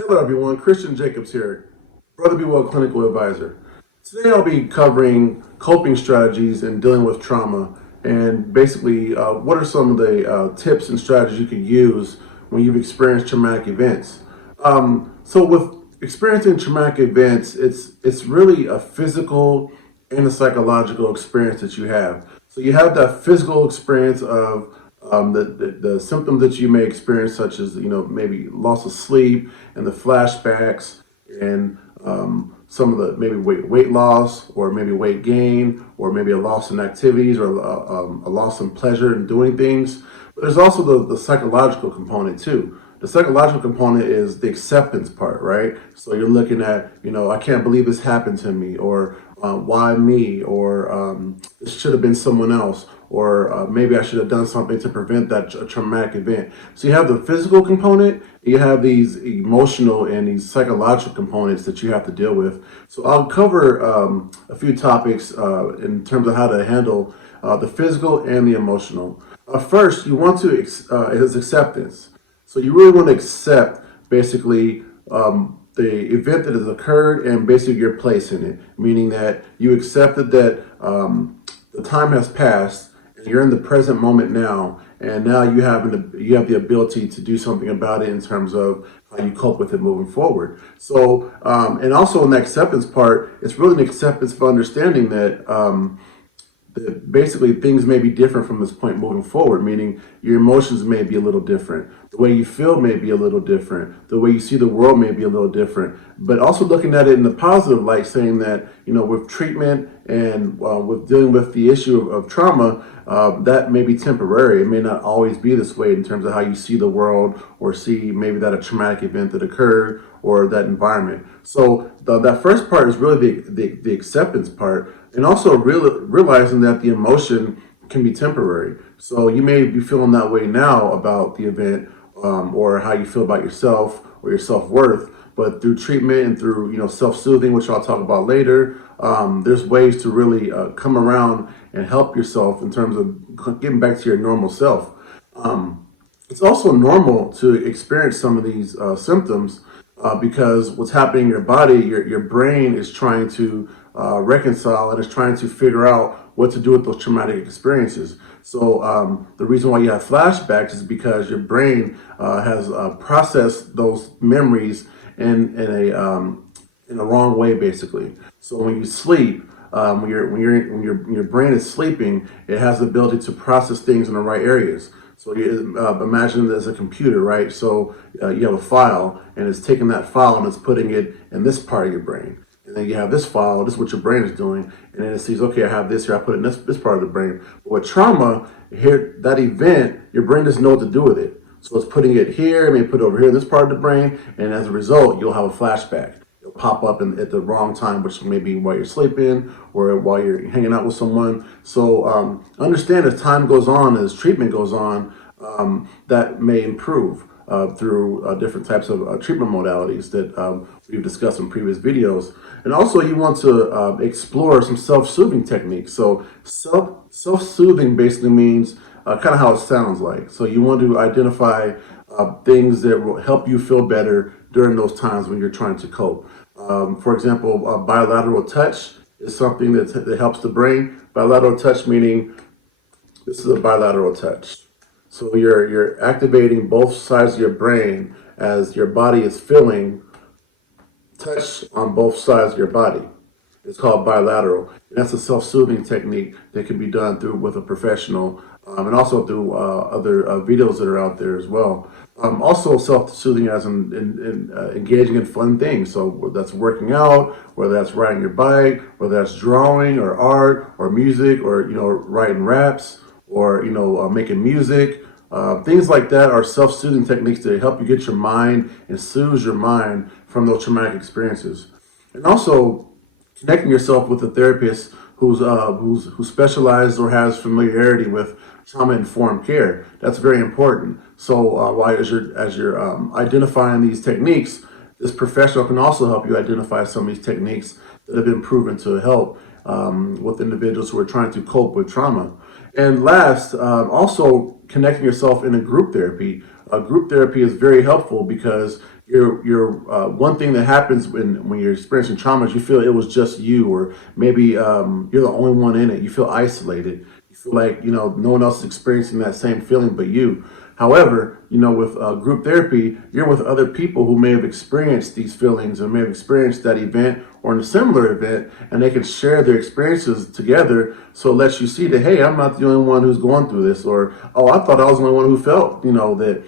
Hello everyone, Christian Jacobs here, Brother Be Well Clinical Advisor. Today I'll be covering coping strategies and dealing with trauma and basically what are some of the tips and strategies you can use when you've experienced traumatic events. So with experiencing traumatic events, it's really a physical and a psychological experience that you have. So you have that physical experience of the symptoms that you may experience, such as maybe loss of sleep and the flashbacks and some of the maybe weight loss or maybe weight gain or maybe a loss in activities or a loss in pleasure in doing things. But there's also the psychological component too. The psychological component is the acceptance part, right? So you're looking at, I can't believe this happened to me, or why me, or this should have been someone else, or maybe I should have done something to prevent that traumatic event. So you have the physical component, you have these emotional and these psychological components that you have to deal with. So I'll cover a few topics in terms of how to handle the physical and the emotional. First, you want to is acceptance. So you really want to accept basically the event that has occurred and basically your place in it, meaning that you accepted that the time has passed and you're in the present moment now, and now you have the ability to do something about it in terms of how you cope with it moving forward. So and also in the acceptance part, it's really an acceptance of understanding that basically things may be different from this point moving forward, meaning your emotions may be a little different, the way you feel may be a little different, the way you see the world may be a little different, but also looking at it in the positive light, saying that with treatment and with dealing with the issue of trauma, that may be temporary. It may not always be this way in terms of how you see the world or see maybe that a traumatic event that occurred or that environment. So that first part is really the acceptance part, and also realizing that the emotion can be temporary. So you may be feeling that way now about the event or how you feel about yourself or your self-worth, but through treatment and through self-soothing, which I'll talk about later, there's ways to really come around and help yourself in terms of getting back to your normal self. It's also normal to experience some of these symptoms because what's happening in your body, your brain is trying to reconcile and is trying to figure out what to do with those traumatic experiences. So the reason why you have flashbacks is because your brain has processed those memories in a wrong way, basically. So when you sleep, when your brain is sleeping, it has the ability to process things in the right areas. So you imagine it as a computer, right? So you have a file, and it's taking that file and it's putting it in this part of your brain. And then you have this file, this is what your brain is doing, and then it sees, okay, I have this here, I put it in this part of the brain. But with trauma, here, that event, your brain doesn't know what to do with it. So it's putting it here, maybe put it over here in this part of the brain, and as a result, you'll have a flashback. It'll pop up at the wrong time, which may be while you're sleeping or while you're hanging out with someone. So understand as time goes on, as treatment goes on, that may improve through different types of treatment modalities that we've discussed in previous videos. And also you want to explore some self-soothing techniques. So self-soothing basically means kind of how it sounds like. So you want to identify things that will help you feel better during those times when you're trying to cope. For example, bilateral touch is something that helps the brain. Bilateral touch meaning this is a bilateral touch. So you're activating both sides of your brain as your body is feeling touch on both sides of your body. It's called bilateral. And that's a self-soothing technique that can be done with a professional and also through other videos that are out there as well. Also self-soothing as in engaging in fun things. So that's working out, whether that's riding your bike, whether that's drawing or art or music or writing raps or making music. Things like that are self-soothing techniques to help you get your mind and soothe your mind from those traumatic experiences. And also connecting yourself with a therapist who specializes or has familiarity with trauma-informed care. That's very important. So as you're identifying these techniques, this professional can also help you identify some of these techniques that have been proven to help with individuals who are trying to cope with trauma. And last, also connecting yourself in a group therapy. Group therapy is very helpful because one thing that happens when you're experiencing trauma is you feel it was just you, or maybe you're the only one in it. You feel isolated. You feel like no one else is experiencing that same feeling but you. However, with group therapy, you're with other people who may have experienced these feelings and may have experienced that event or in a similar event, and they can share their experiences together. So it lets you see that, hey, I'm not the only one who's going through this, or oh, I thought I was the only one who felt, that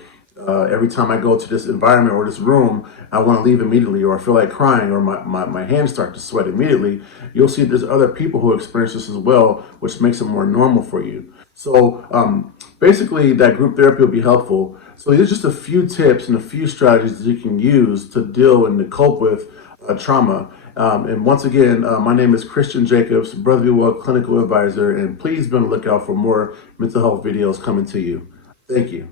every time I go to this environment or this room, I want to leave immediately, or I feel like crying, or my hands start to sweat immediately. You'll see there's other people who experience this as well, which makes it more normal for you. So basically, that group therapy will be helpful. So here's just a few tips and a few strategies that you can use to deal and to cope with trauma. And once again, my name is Christian Jacobs, Brotherly Well Clinical Advisor, and please be on the lookout for more mental health videos coming to you. Thank you.